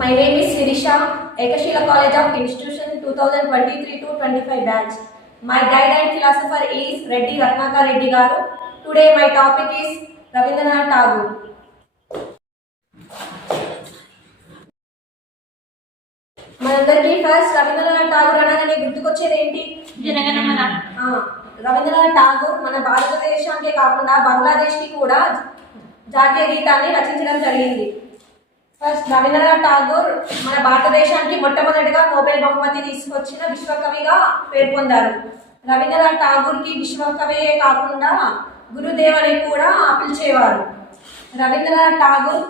My name is Sirisha, Ekashila College of Institution 2023 to 25 batch. My guide and philosopher is Reddy Ratnakar Reddy Garu. Today my topic is Rabindranath Tagore. మనందరికీ first Rabindranath Tagore అనగానే గుర్తుకొచ్చేది ఏంటి? జనగణమన. రవీంద్రనాథ్ ఠాగూర్ మన భారతదేశానికే కాకుండా బంగ్లాదేశ్కి కూడా జాతీయ గీతాన్ని రచించడం జరిగింది. ఫస్ట్ రవీంద్రనాథ్ ఠాగూర్ మన భారతదేశానికి మొట్టమొదటిగా నోబెల్ బహుమతి తీసుకొచ్చిన విశ్వకవిగా పేర్కొందారు. రవీంద్రనాథ్ ఠాగూర్కి విశ్వకవియే కాకుండా గురుదేవ్ అని కూడా పిలిచేవారు. రవీంద్రనాథ్ ఠాగూర్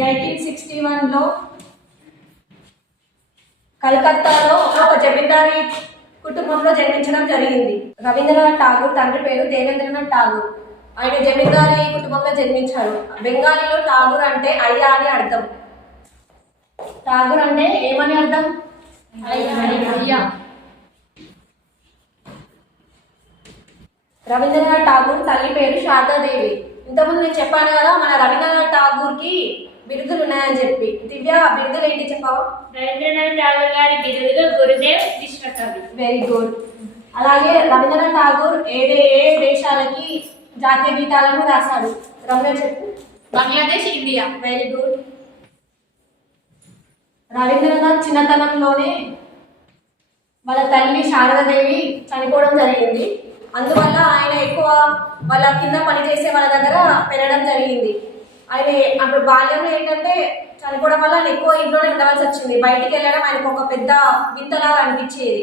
1861లో కలకత్తాలో ఒక జమీందారీ కుటుంబంలో జన్మించడం జరిగింది. రవీంద్రనాథ్ ఠాగూర్ తండ్రి పేరు దేవేంద్రనాథ్ ఠాగూర్. ఆయన జమీందారీ కుటుంబంలో జన్మించారు. బెంగాలీలో ఠాగూర్ అంటే అయ్యా అని అర్థం. ఠాగూర్ అంటే ఏమని అర్థం? అయ్యా. రవీంద్రనాథ్ ఠాగూర్ తల్లి పేరు శారదాదేవి. ఇంతకుముందు నేను చెప్పాను కదా మన రవీంద్రనాథ్ ఠాగూర్కి బిరుదులు ఉన్నాయని చెప్పి. దివ్య, బిరుదులు ఏంటి చెప్పావా? రవీంద్రనాథ్ ఠాగూర్ గారి బిరుదులు గురుదేవ్, విశ్వకవి. Very good. అలాగే రవీంద్రనాథ్ ఠాగూర్ ఏ దేశాలకి జాతీయ గీతాలను రాశాడు? రమ్య చెప్పు. Bangladesh, India. Very good. Rabindranath చిన్నతనంలోనే వాళ్ళ తల్లి శారదాదేవి చనిపోవడం జరిగింది. అందువల్ల ఆయన ఎక్కువ వాళ్ళ కింద పనిచేసే వాళ్ళ దగ్గర పెరగడం జరిగింది. ఆయన అప్పుడు బాల్యంలో ఏంటంటే చనిపోవడం వల్ల ఆయన ఎక్కువ ఇంట్లోనే ఉండవలసి వచ్చింది. బయటికి వెళ్ళడం ఆయనకు ఒక పెద్ద వింతలాగా అనిపించేది.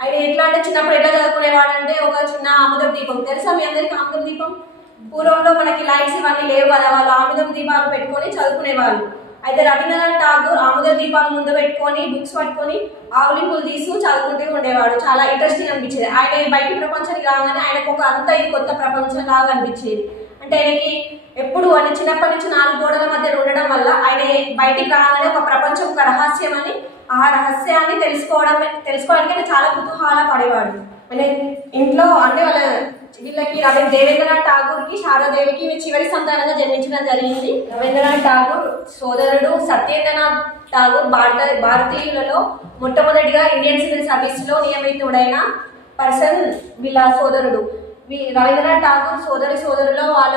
ఆయన ఎట్లా అంటే చిన్నప్పుడు ఎట్లా చదువుకునేవాడంటే ఒక చిన్న ఆముదం దీపం, తెలుసా మీ అందరికీ ఆముదం దీపం? పూర్వంలో మనకి లైట్స్ ఇవన్నీ లేవు కదా, వాళ్ళు ఆముదం దీపాలు పెట్టుకొని చదువుకునేవాళ్ళు. అయితే రవీంద్రనాథ్ ఠాగూర్ ఆముదం దీపాలు ముందు పెట్టుకొని బుక్స్ పట్టుకొని ఆవులింపులు తీస్తూ చదువుకుంటూ ఉండేవాడు. చాలా ఇంట్రెస్టింగ్ అనిపించేది. ఆయన బయటి ప్రపంచానికి రాగానే ఆయనకు ఒక అంత ఇది కొత్త ప్రపంచం లాగా అనిపించేది. అంటే ఆయనకి ఎప్పుడు ఆయన చిన్నప్పటి నుంచి 4 గోడల మధ్య ఉండడం వల్ల ఆయన బయటికి రాగానే ఒక ప్రపంచం, ఒక రహస్యం అని, ఆ రహస్యాన్ని తెలుసుకోవడానికి ఆయన చాలా కుతూహల పడేవాడు. ఆయన ఇంట్లో అంటే వాళ్ళ వీళ్ళకి దేవేంద్రనాథ్ ఠాగూర్కి శారదాదేవికి చివరి సంతానంగా జన్మించడం జరిగింది. రవీంద్రనాథ్ ఠాగూర్ సోదరుడు సత్యేంద్రనాథ్ ఠాగూర్ భారతీయులలో మొట్టమొదటిగా ఇండియన్ సివిల్ సర్వీస్లో నియమితుడైన పర్సన్ వీళ్ళ సోదరుడు. రవీంద్రనాథ్ ఠాగూర్ సోదరులో వాళ్ళ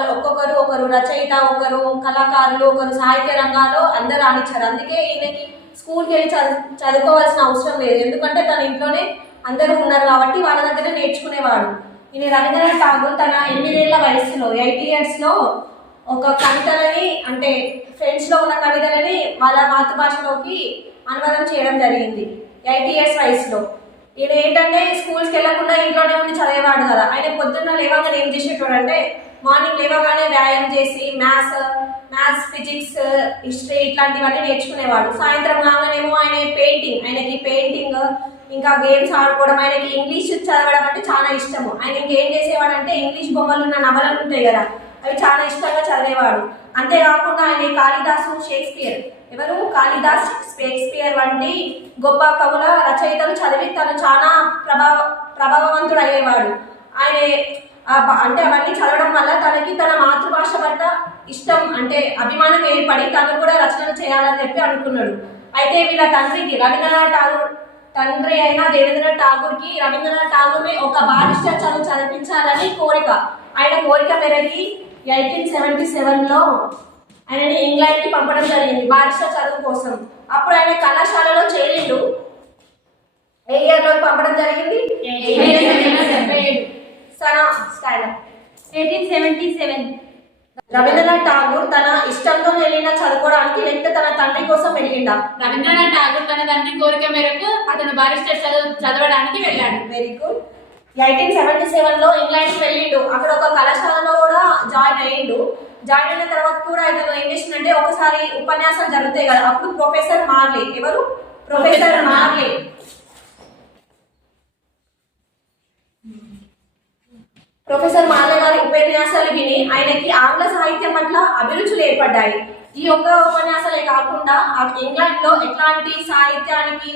ఒకరు రచయిత, ఒకరు కళాకారులు, ఒకరు సాహిత్య రంగాల్లో అందరూ రాణించారు. అందుకే ఈయనకి స్కూల్కి వెళ్ళి చదువుకోవాల్సిన అవసరం లేదు, ఎందుకంటే తన ఇంట్లోనే అందరూ ఉన్నారు కాబట్టి వాళ్ళ దగ్గర నేర్చుకునేవాడు. ఈయన రవీంద్రనాథ్ ఠాగూర్ తన 8 ఏళ్ల వయసులో 8 ఇయర్స్లో ఒక కవితలని, అంటే ఫ్రెంచ్లో ఉన్న కవితలని వాళ్ళ మాతృభాషలోకి అనువాదం చేయడం జరిగింది 8 ఇయర్స్ వయసులో. ఈయన ఏంటంటే స్కూల్స్కి వెళ్ళకుండా ఇంట్లోనే ఉండి చదివేవాడు కదా. ఆయన పొద్దున్న లేవగానే ఏం చేసేటోడు అంటే మార్నింగ్ లేవగానే వ్యాయామం చేసి మ్యాథ్స్, ఫిజిక్స్, హిస్టరీ ఇట్లాంటివన్నీ నేర్చుకునేవాడు. సాయంత్రం కాగానేమో ఆయనకి పెయింటింగ్ ఇంకా గేమ్స్ ఆడుకోవడం, ఆయనకి ఇంగ్లీష్ చదవడం అంటే చాలా ఇష్టము. ఆయన ఇంకేం చేసేవాడంటే ఇంగ్లీష్ బొమ్మలు ఉన్న నవలలు ఉంటాయి కదా, అవి చాలా ఇష్టంగా చదివేవాడు. అంతేకాకుండా ఆయన కాళిదాసు, షేక్స్పియర్, కాళిదాస్, షేక్స్పియర్ వంటి గొప్ప కవుల రచయితలు చదివి తను చాలా ప్రభావవంతుడు అయ్యేవాడు. ఆయన అంటే అవన్నీ చదవడం వల్ల తనకి తన మాతృభాష పట్ల ఇష్టం, అంటే అభిమానం ఏర్పడి తను కూడా రచనలు చేయాలని చెప్పి అనుకున్నాడు. అయితే వీళ్ళ తండ్రికి రవీంద్రనాథ్ ఠాగూర్ తండ్రి అయిన దేవేంద్రనాథ్ ఠాగూర్కి రవీంద్రనాథ్ ఠాగూర్ని ఒక బారిస్టర్ చదివించాలని కోరిక. ఆయన కోరిక మేరకి 1877లో ఆయనని ఇంగ్లాండ్కి పంపడం జరిగింది బారిస్టర్ చదువు కోసం. అప్పుడు ఆయన కళాశాలలో చేరిండు. ఏ ఇయర్లో పంపడం జరిగింది? 1877. రవీంద్రనాథ్ ఠాగూర్ తన ఇష్టంతో వెళ్ళిన చదువుకోవడానికి, లేకపోతే తన తండ్రి కోసం వెళ్ళిండా? రవీంద్రనాథ్ ఠాగూర్ తన తండ్రి కోరిక మేరకు అతను బారిస్టర్ చదవడానికి వెళ్ళాడు. Very good. 1877లో ఇంగ్లాండ్కి వెళ్ళిండు. అక్కడ ఒక కళాశాలలో కూడా జాయిన్ అయ్యిండు. జాయిన్ అయిన తర్వాత కూడా ఇతను ఏం చేసిందంటే ఒకసారి ఉపన్యాసాలు జరుగుతాయి కదా, అప్పుడు ప్రొఫెసర్ మార్లే గారి ఉపన్యాసాలు విని ఆయనకి ఆంగ్ల సాహిత్యం పట్ల అభిరుచులు ఏర్పడ్డాయి. ఈ ఒక్క ఉపన్యాసాలే కాకుండా ఇంగ్లాండ్లో ఎట్లాంటి సాహిత్యానికి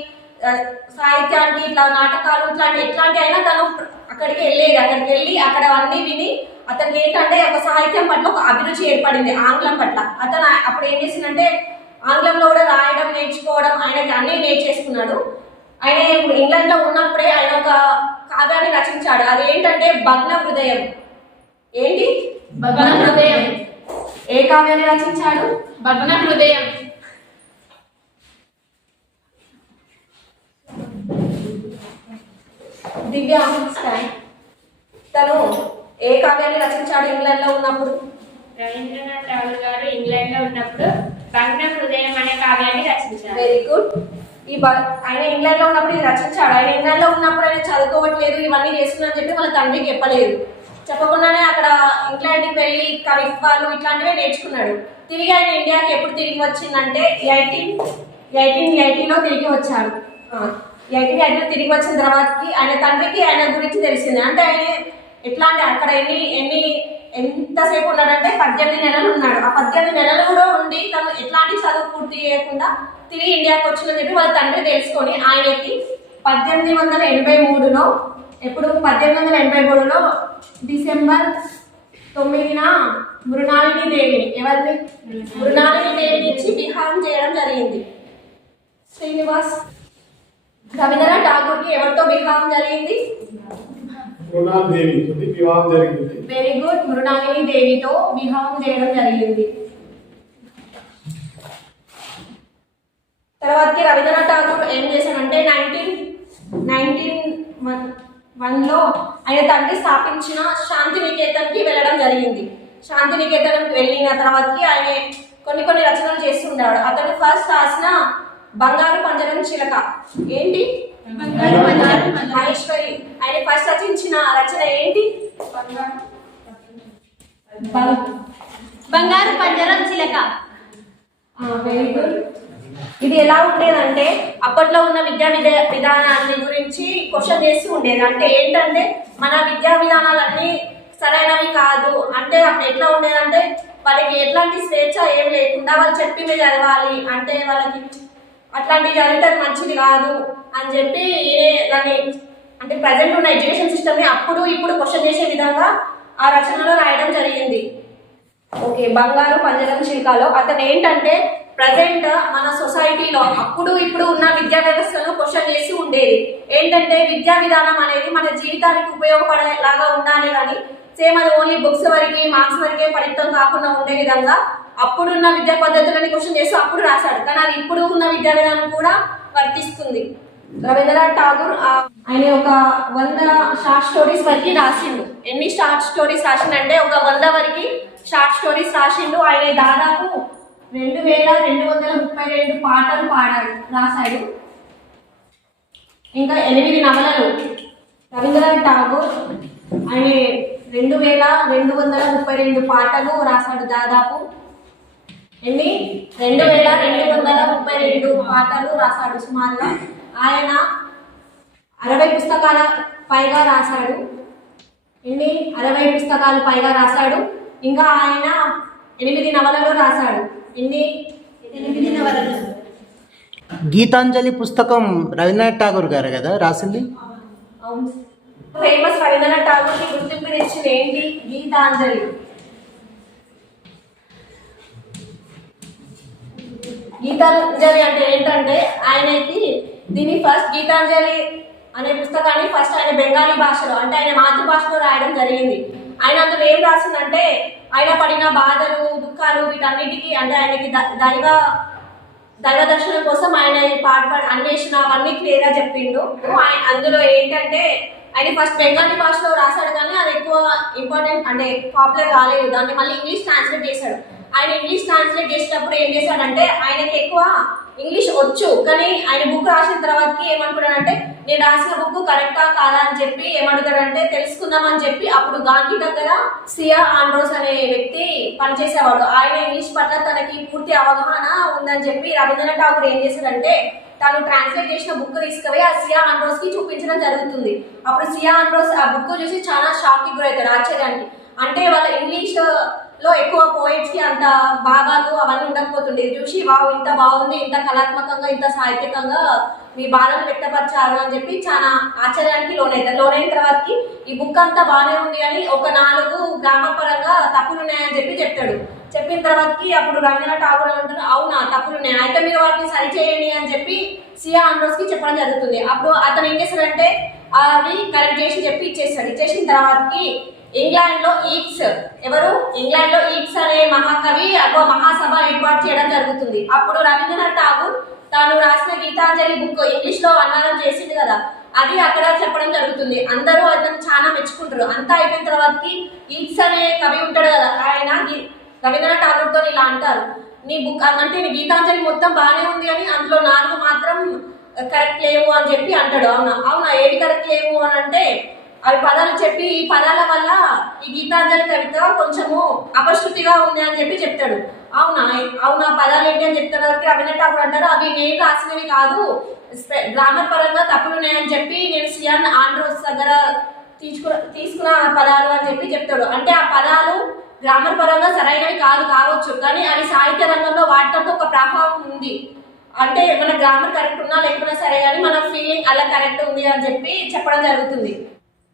ఇట్లా నాటకాలు ఎట్లాంటి అయినా తను అక్కడికి వెళ్ళి అక్కడ అన్ని విని అతనికి ఏంటంటే ఒక సాహిత్యం పట్ల ఒక అభిరుచి ఏర్పడింది ఆంగ్లం పట్ల. అతను అప్పుడు ఏం చేసిందంటే ఆంగ్లంలో కూడా రాయడం చదువుకోవడం ఆయనకి అన్ని నేర్చేసుకున్నాడు. ఆయన ఇప్పుడు ఇంగ్లాండ్ లో ఉన్నప్పుడే ఆయన ఒక కావ్యాన్ని రచించాడు. అది ఏంటంటే భగ్న హృదయం. ఏంటి భగ్న హృదయం. ఏ కావ్యాన్ని రచించాడు? భగ్న హృదయం. దివ్య స్టాండ్. తను ఏ కావ్యాన్ని రచించాడు ఇంగ్లాండ్ లో ఉన్నప్పుడు? రవీంద్రనాథ్ ఠాగూర్ గారు ఇంగ్లాండ్ లో ఉన్నప్పుడు భగ్న హృదయం అనే కావ్యాన్ని రచించారు. Very good. ఆయన ఇంగ్లాండ్ లో ఉన్నప్పుడు ఇది రచించాడు. ఆయన ఇంగ్లాండ్ లో ఉన్నప్పుడు ఆయన చదువుకోవట్లేదు, ఇవన్నీ చేస్తున్నా చెప్పి వాళ్ళ తండ్రికి చెప్పలేదు. చెప్పకుండానే అక్కడ ఇంగ్లాండ్కి వెళ్ళి కవిత్వాలు ఇట్లాంటివే నేర్చుకున్నాడు. తిరిగి ఆయన ఇండియాకి ఎప్పుడు తిరిగి వచ్చిందంటే 1880లో తిరిగి వచ్చాడు. 1880లో తిరిగి వచ్చిన తర్వాతకి ఆయన తండ్రికి ఆయన గురించి తెలిసింది. అంటే ఆయన ఎట్లా అంటే అక్కడ ఎంతసేపు ఉన్నాడంటే 18 నెలలు ఉన్నాడు. ఆ 18 నెలలు కూడా ఉండి తను ఎట్లాంటి చదువు పూర్తి చేయకుండా తిరిగి ఇండియాకి వచ్చిందని చెప్పి వాళ్ళ తండ్రి తెలుసుకొని ఆయనకి 1883లో ఎప్పుడు 1883లో డిసెంబర్ 9న మృణాలిని దేవిని ఎవరిని మృణాలిని దేవిని ఇచ్చి వివాహం చేయడం జరిగింది. శ్రీనివాస్, రవీంద్రనాథ్ ఠాగూర్ కి ఎవరితో వివాహం జరిగింది? Very good. మృణాలిని దేవితో వివాహం చేయడం జరిగింది. తర్వాతకి రవీంద్రనాథ్ ఠాగూర్ ఏం చేశాడంటే 1901లో ఆయన తండ్రి స్థాపించిన శాంతినికేతన్కి వెళ్ళడం జరిగింది. శాంతినికేతన్కి వెళ్ళిన తర్వాతకి ఆయన కొన్ని రచనలు చేస్తుంటాడు. అతను ఫస్ట్ రాసిన బంగారు పంజరం చిలక. ఏంటి? మహేశ్వరి. ఆయన ఫస్ట్ రచించిన రచన ఏంటి? బంగారు పంజరం చిలక. Very good. ఇది ఎలా ఉండేదంటే అప్పట్లో ఉన్న విధానాన్ని గురించి క్వశ్చన్ చేస్తూ ఉండేది. అంటే ఏంటంటే మన విద్యా విధానాలన్నీ సరైనవి కాదు. అంటే అప్పుడు ఎట్లా ఉండేదంటే వాళ్ళకి ఎట్లాంటి స్వేచ్ఛ ఏం లేకుండా వాళ్ళు చెప్పింది చదవాలి. అంటే వాళ్ళకి అట్లాంటివి చదివితే మంచిది కాదు అని చెప్పి దాన్ని అంటే ప్రజెంట్ ఉన్న ఎడ్యుకేషన్ సిస్టమ్ని అప్పుడు ఇప్పుడు క్వశ్చన్ చేసే విధంగా ఆ రచనలో రాయడం జరిగింది. ఓకే. బంగారు పంజరం చిలుకలో అతను ఏంటంటే ప్రజెంట్ మన సొసైటీలో అప్పుడు ఇప్పుడు ఉన్న విద్యా వ్యవస్థను క్వశ్చన్ చేసి ఉండేది. ఏంటంటే విద్యా విధానం అనేది మన జీవితానికి ఉపయోగపడేలాగా ఉండాలి కానీ సేమ్ అది ఓన్లీ బుక్స్ వరకు మార్క్స్ వరకే పరిమితం కాకుండా ఉండే విధంగా అప్పుడున్న విద్యా పద్ధతులని క్వశ్చన్ చేస్తూ అప్పుడు రాశాడు. కానీ అది ఇప్పుడు ఉన్న విద్యా విధానం కూడా వర్తిస్తుంది. రవీంద్రనాథ్ ఠాగూర్ ఆయన ఒక 100 షార్ట్ స్టోరీస్ వరకు రాసిండు. ఎన్ని షార్ట్ స్టోరీస్ రాసిండంటే ఒక 100 వరకు షార్ట్ స్టోరీస్ రాసిండు. ఆయన దాదాపు 2232 పాటలు రాశాడు. ఇంకా 8 నవలలు. రవీంద్రనాథ్ ఠాగూర్ ఆయన 2232 పాటలు రాశాడు. దాదాపు 2232 పాటలు రాశాడు సుమారుగా. ఆయన 60 పుస్తకాల పైగా రాశాడు. 60 పుస్తకాలు పైగా రాశాడు. ఇంకా ఆయన 8 నవలలు రాశాడు. 8 నవలలు. గీతాంజలి పుస్తకం రవీంద్రనాథ్ ఠాగూర్ గారు కదా రాసింది? అవును. ఫేమస్ రవీంద్రనాథ్ ఠాగూర్ కి గుర్తింపు తెచ్చింది ఏంటి? గీతాంజలి. గీతాంజలి అంటే ఏంటంటే ఆయనకి దీని ఫస్ట్ గీతాంజలి అనే పుస్తకాన్ని ఫస్ట్ ఆయన బెంగాలీ భాషలో అంటే ఆయన మాతృభాషలో రాయడం జరిగింది. ఆయన అందులో ఏం రాసిందంటే ఆయన పడిన బాధలు దుఃఖాలు వీటన్నిటికీ అంటే ఆయనకి దైవ దర్శనం కోసం ఆయన అన్వేషణ అవన్నీ క్లియర్ గా చెప్పిండు. అందులో ఏంటంటే ఆయన ఫస్ట్ బెంగాలీ భాషలో రాశాడు కానీ అది ఎక్కువ ఇంపార్టెంట్ అంటే పాపులర్ కాలేదు. దాన్ని మళ్ళీ ఇంగ్లీష్ ట్రాన్స్లేట్ చేశాడు. ఆయన ఇంగ్లీష్ ట్రాన్స్లేట్ చేసేటప్పుడు ఏం చేశాడంటే ఆయనకి ఎక్కువ ఇంగ్లీష్ వచ్చు కానీ ఆయన బుక్ రాసిన తర్వాతకి ఏమనుకున్నాడంటే నేను రాసిన బుక్ కరెక్టా కాదా అని చెప్పి ఏమడుగుతాడంటే తెలుసుకుందామని చెప్పి అప్పుడు గాంధీ దగ్గర సియా ఆండ్రోస్ అనే వ్యక్తి పనిచేసేవాడు. ఆయన ఇంగ్లీష్ పట్ల తనకి పూర్తి అవగాహన ఉందని చెప్పి రవీంద్రనాథ్ ఠాగూర్ ఏం చేశాడంటే తాను ట్రాన్స్లేట్ చేసిన బుక్ తీసుకుపోయి ఆ సియా ఆండ్రోస్ కి చూపించడం జరుగుతుంది. అప్పుడు సియా ఆండ్రోస్ ఆ బుక్ చూసి చాలా షాక్ కి గురవుతాడు, ఆశ్చర్యానికి. అంటే వాళ్ళ ఇంగ్లీష్ లో ఎక్కువ పోయిట్స్ కి అంత భాగాలు అవన్నీ ఉండకపోతుండే. చూసి వావ్ ఇంత బాగుంది, ఇంత కళాత్మకంగా ఇంత సాహిత్యకంగా మీ బాధను వ్యక్తపరిచారు అని చెప్పి చాలా ఆశ్చర్యానికి లోనైతారు. లోనైన తర్వాతకి ఈ బుక్ అంతా బాగానే ఉంది అని ఒక 4 గ్రామపరంగా తప్పులు ఉన్నాయని చెప్పి చెప్తాడు. చెప్పిన తర్వాతకి అప్పుడు రవీంద్రనాథ్ ఠాగూర్ అంటారు అవునా తప్పులు ఉన్నాయి అయితే మీరు వాటిని సరిచేయండి అని చెప్పి సియా ఆండ్రోస్ కి చెప్పడం జరుగుతుంది. అప్పుడు అతను ఏం చేస్తాడంటే అవి కరెక్ట్ చేసి చెప్పి ఇచ్చేస్తాడు. ఇచ్చేసిన తర్వాతకి ఇంగ్లాండ్ లో ఈట్స్ అనే మహాకవి ఒక మహాసభ ఏర్పాటు చేయడం జరుగుతుంది. అప్పుడు రవీంద్రనాథ్ ఠాగూర్ తాను రాసిన గీతాంజలి బుక్ ఇంగ్లీష్ లో అనువాదం చేసింది కదా, అది అక్కడ చెప్పడం జరుగుతుంది. అందరూ అతను చాలా మెచ్చుకుంటారు. అంతా అయిపోయిన తర్వాతకి ఈట్స్ అనే కవి ఉంటాడు కదా, ఆయన రవీంద్రనాథ్ ఠాగూర్ తో ఇలా అంటారు, నీ బుక్ అంటే నీ గీతాంజలి మొత్తం బాగానే ఉంది అని అందులో 4 మాత్రం కరెక్ట్ లేవు అని చెప్పి అంటాడు. అవునా ఏవి కరెక్ట్ లేవు అని అంటే అవి పదాలు చెప్పి ఈ పదాల వల్ల ఈ గీతాంజలి కవిత కొంచెము అపశృతిగా ఉంది అని చెప్పి చెప్తాడు. అవునా పదాలు ఏంటి అని చెప్తారు. రవీంద్రనాథ్ ఠాగూర్ అంటారు అవి నేను రాసినవి కాదు, గ్రామర్ పరంగా తప్పులు ఉన్నాయని చెప్పి నేను సియాన్ ఆండ్రోస్ దగ్గర తీసుకున్న పదాలు అని చెప్పి చెప్తాడు. అంటే ఆ పదాలు గ్రామర్ పరంగా సరైనవి కావచ్చు, కానీ అవి సాహిత్య రంగంలో వాటితో ఒక ప్రభావం ఉంది. అంటే మన గ్రామర్ కరెక్ట్ ఉన్నా లేకపోయినా సరే కానీ మన ఫీలింగ్ అలా కరెక్ట్ ఉంది అని చెప్పి చెప్పడం జరుగుతుంది.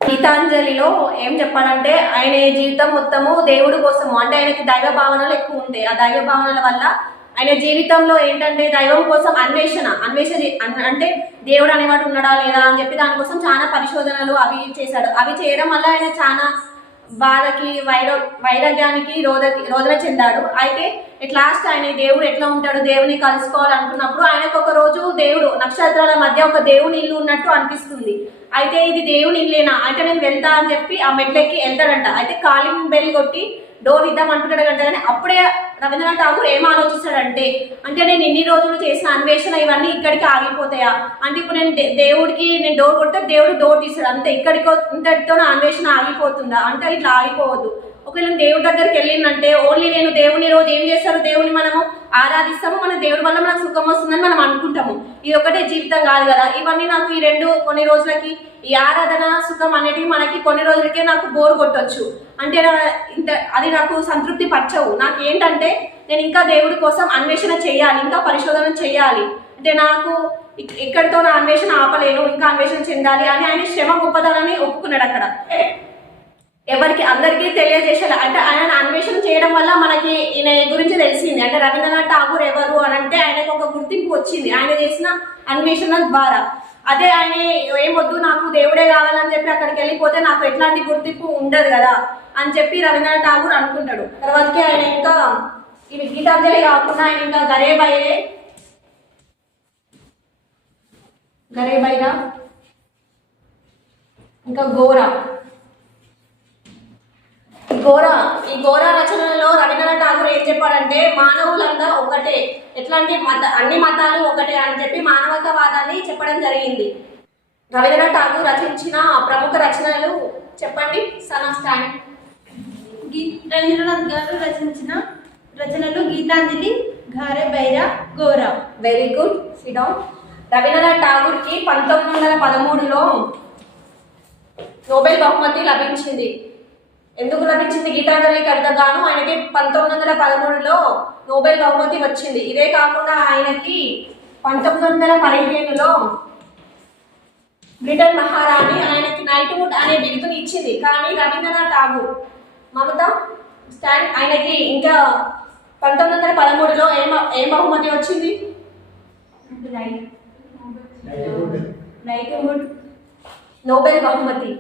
గీతాంజలిలో ఏం చెప్పాలంటే ఆయన జీవితం మొత్తము దేవుడి కోసము, అంటే ఆయనకి దైవ భావనలు ఎక్కువ ఉంటాయి. ఆ దైవ భావనల వల్ల ఆయన జీవితంలో ఏంటంటే దైవం కోసం అన్వేషణ అంటే దేవుడు అనేవాడు ఉన్నాడా లేదా అని చెప్పి దానికోసం చాలా పరిశోధనలు అవి చేశాడు. అవి చేయడం వల్ల ఆయన చాలా బాధకి వైరాగ్యానికి రోదన చెందాడు. అయితే లాస్ట్ ఆయన దేవుడు ఎట్లా ఉంటాడు, దేవుని కలుసుకోవాలనుకున్నప్పుడు ఆయనకు ఒక రోజు దేవుడు నక్షత్రాల మధ్య ఒక దేవుని ఇల్లు ఉన్నట్టు అనిపిస్తుంది. అయితే ఇది దేవుని ఇల్లేనా అంటే నేను వెళ్తా అని చెప్పి ఆ మెట్లెక్కి వెళ్తాడంట. అయితే కాలింగ్ బెల్ కొట్టి డోర్ ఇద్దాం అంటున్నాడు అంట. కానీ అప్పుడే రవీంద్రనాథ్ ఠాగూర్ ఏం ఆలోచిస్తాడంటే నేను ఇన్ని రోజులు చేసిన అన్వేషణ ఇవన్నీ ఇక్కడికి ఆగిపోతాయా, అంటే ఇప్పుడు నేను దేవుడికి నేను డోర్ కొడితే దేవుడు డోర్ తీస్తాడు అంతే, ఇంతటితో నా అన్వేషణ ఆగిపోతుందా అంటే ఇట్లా ఆగిపోవద్దు. ఒకవేళ దేవుడి దగ్గరికి వెళ్ళిందంటే ఓన్లీ నేను దేవుని రోజు ఏం చేస్తారు, దేవుని మనము ఆరాధిస్తాము, మన దేవుడి వల్ల మనకు సుఖం వస్తుందని మనం అనుకుంటాము. ఇది ఒకటే జీవితం కాదు కదా. ఇవన్నీ నాకు ఈ 2 కొన్ని రోజులకి ఈ ఆరాధన సుఖం అనేటివి మనకి కొన్ని రోజులకే నాకు బోర్ కొట్టొచ్చు, అంటే అది నాకు సంతృప్తి పరచవు. నాకు ఏంటంటే నేను ఇంకా దేవుడి కోసం అన్వేషణ చేయాలి, ఇంకా పరిశోధన చేయాలి, అంటే నాకు ఇక్కడితో నా అన్వేషణ ఆపలేను, ఇంకా అన్వేషణ చెందాలి అని ఆయన శ్రమ గొప్పదనాన్ని ఒప్పుకున్నాడు. అక్కడ ఎవరికి అందరికీ తెలియజేసేలా అంటే ఆయన అన్వేషణ చేయడం వల్ల మనకి ఈయన గురించి తెలిసింది. అంటే రవీంద్రనాథ్ ఠాగూర్ ఎవరు అని అంటే ఆయనకు ఒక గుర్తింపు వచ్చింది ఆయన చేసిన అన్వేషణ ద్వారా. అదే ఆయన ఏమొద్దు నాకు దేవుడే కావాలని చెప్పి అక్కడికి వెళ్ళిపోతే నాకు ఎట్లాంటి గుర్తింపు ఉండదు కదా అని చెప్పి రవీంద్రనాథ్ ఠాగూర్ అనుకుంటాడు. తర్వాతకి ఆయన ఇంకా ఇవి గీతాంజలి కాకుండా ఆయన ఇంకా గరే బైరా ఇంకా ఈ గోరా రచనలో రవీంద్రనాథ్ ఠాగూర్ ఏం చెప్పాడంటే మానవులంతా ఒకటే, ఎట్లాంటి అన్ని మతాలు ఒకటే అని చెప్పి మానవతావాదాన్ని చెప్పడం జరిగింది. రవీంద్రనాథ్ ఠాగూర్ రచించిన ప్రముఖ రచనలు చెప్పండి. Son of stand. రవీంద్రనాథ్ గారు రచించిన రచనలు Gitanjali, Ghare Baire, Gora. Very good, sit down. Rabindranath Tagore కి 1913లో నోబెల్ బహుమతి లభించింది. ఎందుకు లభించింది? గీతాంజలి కవిత గాను ఆయనకి 1913లో నోబెల్ బహుమతి వచ్చింది. ఇదే కాకుండా ఆయనకి 1915లో బ్రిటన్ మహారాణి ఆయనకి నైట్వుడ్ అనే బిరుదుని ఇచ్చింది. కానీ రవీంద్రనాథ్ ఠాగూర్ ఆయనకి ఇంకా 1913లో ఏం బహుమతి వచ్చింది? నైట్వుడ్ నోబెల్ బహుమతి.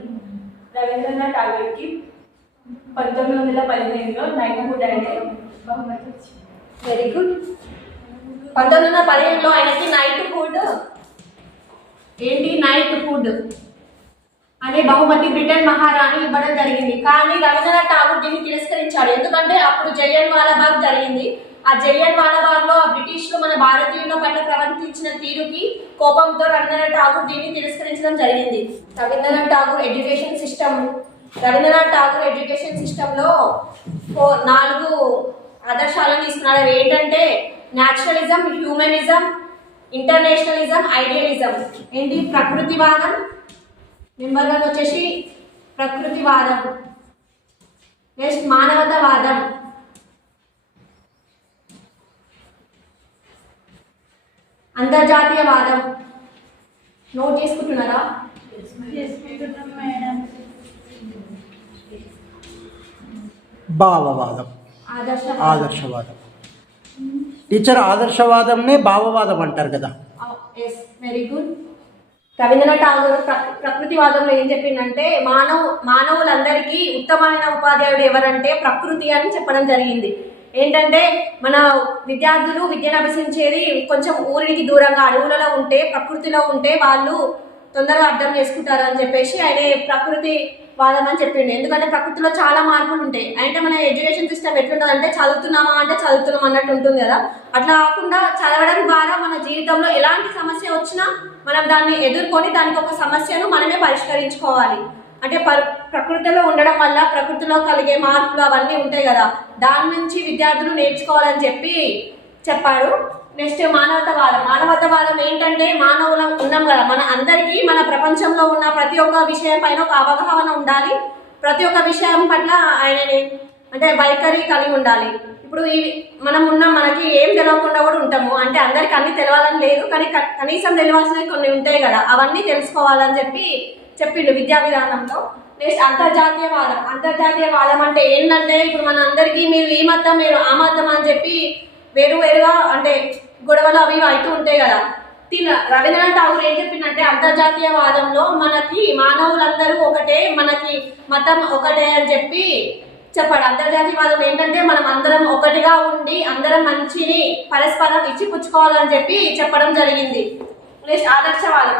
రవీంద్రనాథ్ ఠాగూర్కి 1915లో నైట్వుడ్ అనే బహుమతి వచ్చింది. Very good. 1915లో ఆయనకి నైట్వుడ్ అనే బహుమతి బ్రిటన్ మహారాణి ఇవ్వడం జరిగింది. కానీ రవీంద్రనాథ్ ఠాగూర్ దీన్ని తిరస్కరించాడు. ఎందుకంటే అప్పుడు జలియన్ వాలాబాగ్ జరిగింది. ఆ జలియన్ వాలాబాగ్ లో ఆ బ్రిటిష్లు మన భారతీయుల పట్ల ప్రవర్తించిన తీరుకి కోపంతో రవీంద్రనాథ్ ఠాగూర్ దీన్ని తిరస్కరించడం జరిగింది. రవీంద్రనాథ్ ఠాగూర్ ఎడ్యుకేషన్ సిస్టంలో 4 ఆదర్శాలను తీసుకున్నాడు. అవి ఏంటంటే న్యాచురలిజం, హ్యూమనిజం, ఇంటర్నేషనలిజం, ఐడియలిజం. ఏంటి? ప్రకృతివాదం. నెంబర్ 1 వచ్చేసి ప్రకృతివాదం, నెక్స్ట్ మానవతావాదం, అంతర్జాతీయవాదం. నోట్ చేసుకుంటున్నారా? భావవాదం. ఆదర్శవాదం. టీచర్, ఆదర్శవాదంనే భావవాదం అంటారు కదా. Yes, very good. Rabindranath Tagore ప్రకృతివాదంలో ఏం చెప్పిందంటే మానవులందరికీ ఉత్తమమైన ఉపాధ్యాయుడు ఎవరంటే ప్రకృతి అని చెప్పడం జరిగింది. ఏంటంటే మన విద్యార్థులు విద్యను అభ్యసించేది కొంచెం ఊరికి దూరంగా అడవులలో ఉంటే, ప్రకృతిలో ఉంటే వాళ్ళు తొందరగా అర్థం చేసుకుంటారు అని చెప్పేసి ఆయన ప్రకృతి వాదం అని చెప్పిండు. ఎందుకంటే ప్రకృతిలో చాలా మార్పులు ఉంటాయి. అంటే మన ఎడ్యుకేషన్ సిస్టమ్ ఎట్లుంటుందంటే చదువుతున్నామా అంటే చదువుతున్నాం అన్నట్టు ఉంటుంది కదా. అట్లా కాకుండా చదవడం ద్వారా మన జీవితంలో ఎలాంటి సమస్య వచ్చినా మనం దాన్ని ఎదుర్కొని దానికి ఒక సమస్యను మనమే పరిష్కరించుకోవాలి. అంటే ప్రకృతిలో ఉండడం వల్ల ప్రకృతిలో కలిగే మార్పులు అవన్నీ ఉంటాయి కదా, దాని నుంచి విద్యార్థులు నేర్చుకోవాలని చెప్పాడు. నెక్స్ట్ మానవతావాదం ఏంటంటే మానవులం ఉన్నాం కదా, మన అందరికీ మన ప్రపంచంలో ఉన్న ప్రతి ఒక్క విషయం పైన ఒక అవగాహన ఉండాలి. ప్రతి ఒక్క విషయం పట్ల ఆయనని అంటే వైఖరి కలిగి ఉండాలి. ఇప్పుడు మనం ఉన్నాం, మనకి ఏం తెలియకుండా కూడా ఉంటాము. అంటే అందరికి అన్ని తెలవాలని లేదు, కానీ కనీసం తెలియాల్సినవి కొన్ని ఉంటాయి కదా, అవన్నీ తెలుసుకోవాలని చెప్పిండు విద్యా విధానంలో. నెక్స్ట్ అంతర్జాతీయవాదం అంటే ఏంటంటే ఇప్పుడు మన అందరికీ మీరు ఈ మతం మీరు ఆ మతం అని చెప్పి వేరుగా అంటే గొడవలు అవి అవుతూ ఉంటాయి కదా. రవీంద్రనాథ్ ఠాగూర్ ఏం చెప్పిందంటే అంతర్జాతీయవాదంలో మనకి మానవులందరూ ఒకటే, మనకి మతం ఒకటే అని చెప్పాడు. అంతర్జాతీయవాదం ఏంటంటే మనం అందరం ఒకటిగా ఉండి అందరం మంచిని పరస్పరం ఇచ్చిపుచ్చుకోవాలని చెప్పడం జరిగింది. నెక్స్ట్ ఆదర్శవాదం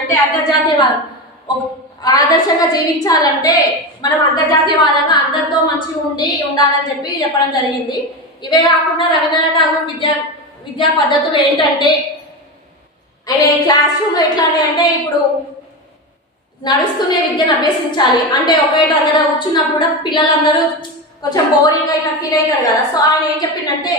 అంటే అంతర్జాతీయవాదం. ఆదర్శంగా జీవించాలంటే మనం అంతర్జాతీయవాదంగా అందరితో మంచిగా ఉండాలని చెప్పడం జరిగింది. ఇవే కాకుండా రవీంద్రనాథ్ ఠాగూర్ విద్యా పద్ధతులు ఏంటంటే ఆయన క్లాస్ రూమ్లో ఎట్లా అంటే ఇప్పుడు నడుస్తూనే విద్యను అభ్యసించాలి. అంటే ఒకే దగ్గర కూర్చున్నప్పుడు కూడా పిల్లలందరూ కొంచెం బోరింగ్గా ఇట్లా ఫీల్ అవుతారు కదా. సో ఆయన ఏం చెప్పిందంటే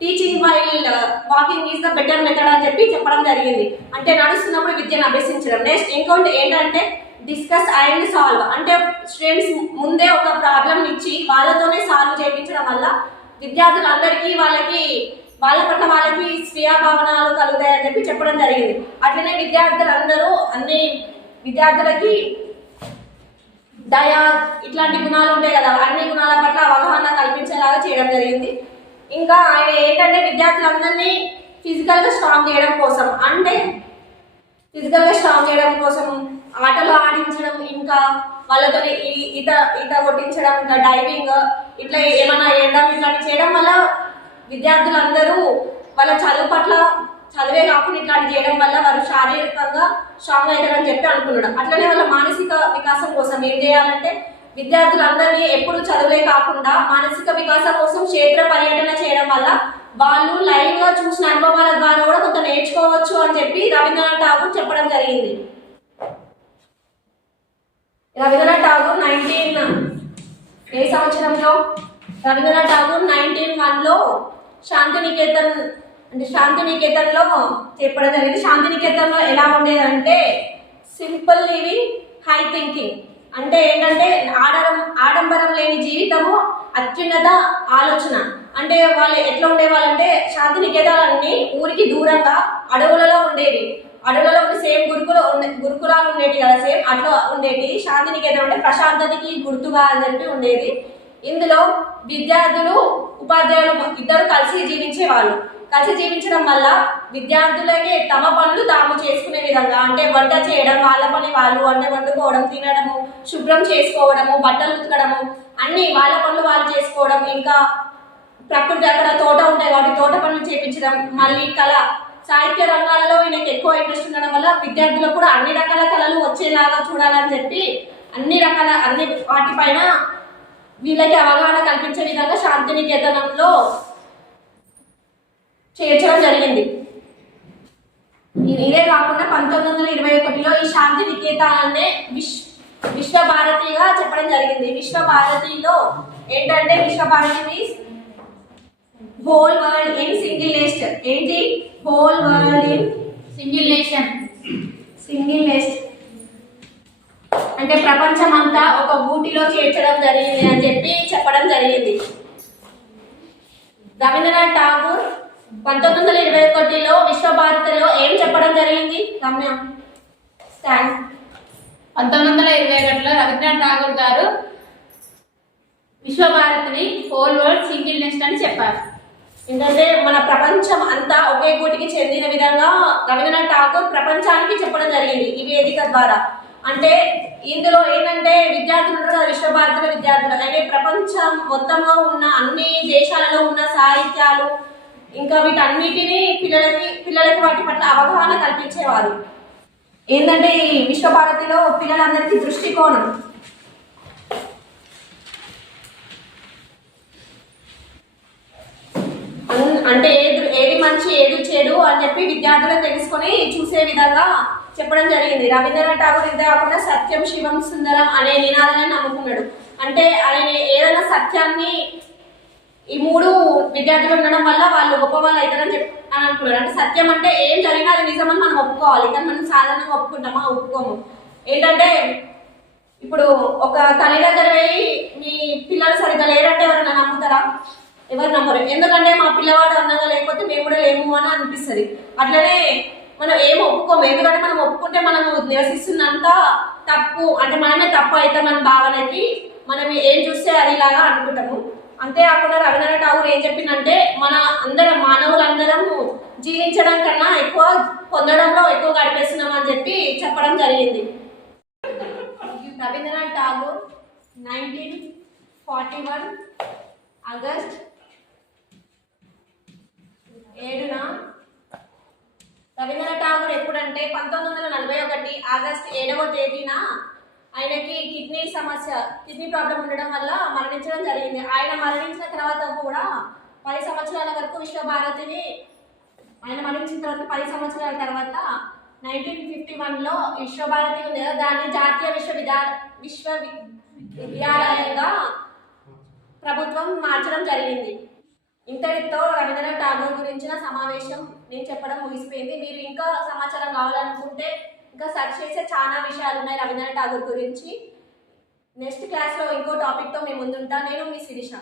teaching while walking is the better method అని చెప్పడం జరిగింది. అంటే నడుస్తున్నప్పుడు విద్యను అభ్యసించడం. నెక్స్ట్ ఇంకోటి ఏంటంటే డిస్కస్ అండ్ సాల్వ్. అంటే స్టూడెంట్స్ ముందే ఒక ప్రాబ్లం ఇచ్చి వాళ్ళతోనే సాల్వ్ చేయించడం వల్ల విద్యార్థులందరికీ వాళ్ళ పట్ల వాళ్ళకి స్వీయ భావనలు కలుగుతాయని చెప్పడం జరిగింది. అట్లనే విద్యార్థులందరూ అన్ని విద్యార్థులకి దయా ఇట్లాంటి గుణాలు ఉంటాయి కదా, అన్ని గుణాల పట్ల అవగాహన కల్పించేలాగా చేయడం జరిగింది. ఇంకా ఆయన ఏంటంటే విద్యార్థులందరినీ ఫిజికల్గా స్ట్రాంగ్ చేయడం కోసం ఆటలు ఆడించడం, ఇంకా వాళ్ళతో ఈత కొట్టించడం, ఇంకా డైవింగ్ ఇట్లా ఏమైనా వేయడం ఇట్లాంటి చేయడం వల్ల విద్యార్థులందరూ వాళ్ళ చదువు పట్ల చదివే కాకుండా ఇట్లాంటి చేయడం వల్ల వారు శారీరకంగా స్ట్రాంగ్ అవుతారని అనుకున్నాడు. అట్లనే వాళ్ళ మానసిక వికాసం కోసం ఏం చేయాలంటే విద్యార్థులందరినీ ఎప్పుడు చదువులే కాకుండా మానసిక వికాసం కోసం క్షేత్ర పర్యటన చేయడం వల్ల వాళ్ళు లైవ్ గా చూసిన అనుభవాల ద్వారా కూడా కొంత నేర్చుకోవచ్చు అని రవీంద్రనాథ్ ఠాగూర్ చెప్పడం జరిగింది. రవీంద్రనాథ్ ఠాగూర్ 1901లో శాంతినికేతన్లో చెప్పడం జరిగింది. శాంతినికేతన్లో ఎలా ఉండేదంటే సింపుల్ లివింగ్, హై థింకింగ్. అంటే ఏంటంటే ఆడంబరం లేని జీవితము, అత్యున్నత ఆలోచన. అంటే వాళ్ళు ఎట్లా ఉండేవాళ్ళంటే శాంతినికేతనాన్ని ఊరికి దూరంగా అడవులలో ఉండేది. అడవులలో ఉంటే సేమ్ గురుకులాలు ఉండేవి కదా, సేమ్ అట్లా ఉండేది. శాంతినికేతనం అంటే ప్రశాంతతకి గుర్తుగా అని ఉండేది. ఇందులో విద్యార్థులు ఉపాధ్యాయులు ఇద్దరు కలిసి జీవించడం వల్ల విద్యార్థులకి తమ పనులు తాము చేసుకునే విధంగా, అంటే వంట చేయడం వాళ్ళ పని వాళ్ళు, వండుకోవడం, తినడము, శుభ్రం చేసుకోవడము, బట్టలు ఉతకడము, అన్ని వాళ్ళ పనులు వాళ్ళు చేసుకోవడం. ఇంకా ప్రకృతి అక్కడ తోట ఉంటాయి కాబట్టి తోట పనులు చేపించడం. మళ్ళీ కళ సాహిత్య రంగాలలో ఈయనకి ఎక్కువ ఇంట్రెస్ట్ ఉండడం వల్ల విద్యార్థులకు కూడా అన్ని రకాల కళలు వచ్చేలాగా చూడాలని అన్ని వాటిపైన వీళ్ళకి అవగాహన కల్పించే విధంగా శాంతినికేతనంలో చేర్చడం జరిగింది. ఇదే కాకుండా 1921లో ఈ శాంతినికేతనాన్ని విశ్వభారతిగా చెప్పడం జరిగింది. విశ్వభారతిలో ఏంటంటే Visvabharati means whole world in single nation. ఏంటి whole world in single nation అంటే ప్రపంచం అంతా ఒక గూటిలో చేర్చడం జరిగింది అని చెప్పడం జరిగింది. రవీంద్రనాథ్ ఠాగూర్ 1921లో విశ్వభారతిలో ఏం చెప్పడం జరిగింది? రమ్య 1921లో రవీంద్రనాథ్ ఠాగూర్ గారు విశ్వభారతిని హోల్ వరల్డ్ సింగిల్ నెస్ట్ అని చెప్పారు. ఎందుకంటే మన ప్రపంచం అంతా ఒకే గూటికి చెందిన విధంగా రవీంద్రనాథ్ ఠాగూర్ ప్రపంచానికి చెప్పడం జరిగింది ఈ వేదిక ద్వారా. అంటే ఇందులో ఏంటంటే విద్యార్థులు ఉంటారు కదా, విశ్వభారతిలో విద్యార్థులు అంటే ప్రపంచం మొత్తంలో ఉన్న అన్ని దేశాలలో ఉన్న సాహిత్యాలు ఇంకా వీటన్నిటినీ పిల్లలకి వాటి పట్ల అవగాహన కల్పించేవారు. ఏంటంటే ఈ విశ్వభారతిలో పిల్లలందరికీ దృష్టికోణం అంటే ఏది మంచి ఏది చెడు అని చెప్పి విద్యార్థులకు తెలుసుకొని చూసే విధంగా చెప్పడం జరిగింది. రవీంద్రనాథ్ ఠాగూర్ ఇంతే కాకుండా సత్యం శివం సుందరం అనే నినాదాన్ని నమ్ముకున్నాడు. అంటే ఆయన ఏదైనా సత్యాన్ని ఈ మూడు విద్యార్థులు ఉండడం వల్ల వాళ్ళు గొప్ప వాళ్ళు అవుతారని అని అనుకున్నారు. అంటే సత్యం అంటే ఏం జరిగినా అది నిజమని మనం ఒప్పుకోవాలి, కానీ మనం సాధారణంగా ఒప్పుకుంటామా? ఒప్పుకోము. ఏంటంటే ఇప్పుడు ఒక తల్లి దగ్గర పోయి మీ పిల్లలు సరిగ్గా లేరంటే ఎవరైనా నమ్ముతారా? ఎవరు నమ్మరు. ఎందుకంటే మా పిల్లవాడు అందంగా లేకపోతే మేము కూడా లేము అని అనిపిస్తుంది. అట్లనే మనం ఏం ఒప్పుకోము, ఎందుకంటే మనం ఒప్పుకుంటే మనము నివసిస్తున్నంత తప్పు, అంటే మనమే తప్పు అవుతాం మన భావనకి మనం ఏం చూస్తే అది ఇలాగా అనుకుంటాము. అంతేకాకుండా రవీంద్రనాథ్ ఠాగూర్ ఏం చెప్పిందంటే మన అందరం మానవులందరము జీవించడం కన్నా ఎక్కువ పొందడంలో ఎక్కువ గడిపేస్తున్నాం అని చెప్పి చెప్పడం జరిగింది. రవీంద్రనాథ్ ఠాగూర్ 1941 ఆగస్ట్ 7న రవీంద్రనాథ్ ఠాగూర్ ఎప్పుడంటే 1941 ఆగస్ట్ 7వ తేదీన ఆయనకి కిడ్నీ ప్రాబ్లం ఉండడం వల్ల మరణించడం జరిగింది. ఆయన మరణించిన తర్వాత కూడా 10 సంవత్సరాల వరకు విశ్వభారతిని ఆయన మరణించిన తర్వాత 10 సంవత్సరాల తర్వాత 1951లో విశ్వభారతి ఉంది కదా, దాన్ని జాతీయ విశ్వవిద్యాలయంగా ప్రభుత్వం మార్చడం జరిగింది. ఇంతటితో రవీంద్రనాథ్ ఠాగూర్ గురించిన సమావేశం నేను చెప్పడం ముగిసిపోయింది. మీరు ఇంకా సమాచారం కావాలనుకుంటే ఇంకా సెర్చ్ చేసే చాలా విషయాలు ఉన్నాయి రవీంద్రనాథ్ ఠాగూర్ గురించి. నెక్స్ట్ క్లాస్లో ఇంకో టాపిక్తో మేము ముందుంటా. నేను మీ శిరీష.